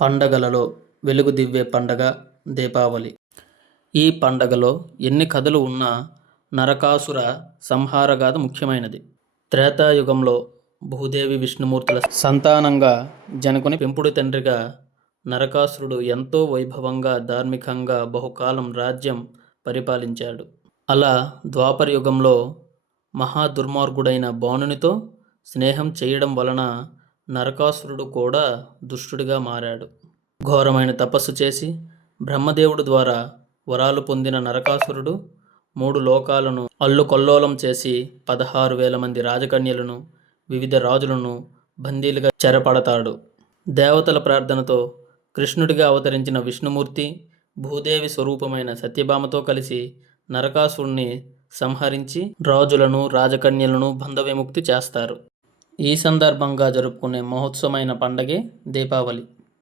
పండగలలో వెలుగు దివ్వే పండగ దీపావళి. ఈ పండగలో ఎన్ని కథలు ఉన్నా నరకాసుర సంహారగాథ ముఖ్యమైనది. త్రేతాయుగంలో భూదేవి విష్ణుమూర్తుల సంతానంగా జనకుని పెంపుడు తండ్రిగా నరకాసురుడు ఎంతో వైభవంగా ధార్మికంగా బహుకాలం రాజ్యం పరిపాలించాడు. అలా ద్వాపర యుగంలో మహా దుర్మార్గుడైన బాణునితో స్నేహం చేయడం వలన నరకాసురుడు కూడా దుష్టుడిగా మారాడు. ఘోరమైన తపస్సు చేసి బ్రహ్మదేవుడు ద్వారా వరాలు పొందిన నరకాసురుడు మూడు లోకాలను అల్లుకొల్లోలం చేసి పదహారు వేల మంది రాజకన్యలను వివిధ రాజులను బందీలుగా చెరపడతాడు. దేవతల ప్రార్థనతో కృష్ణుడిగా అవతరించిన విష్ణుమూర్తి భూదేవి స్వరూపమైన సత్యభామతో కలిసి నరకాసురుణ్ణి సంహరించి రాజులను రాజకన్యలను బంధ విముక్తి చేస్తారు. ఈ సందర్భంగా జరుపుకునే మహోత్సవమైన పండగే దీపావళి.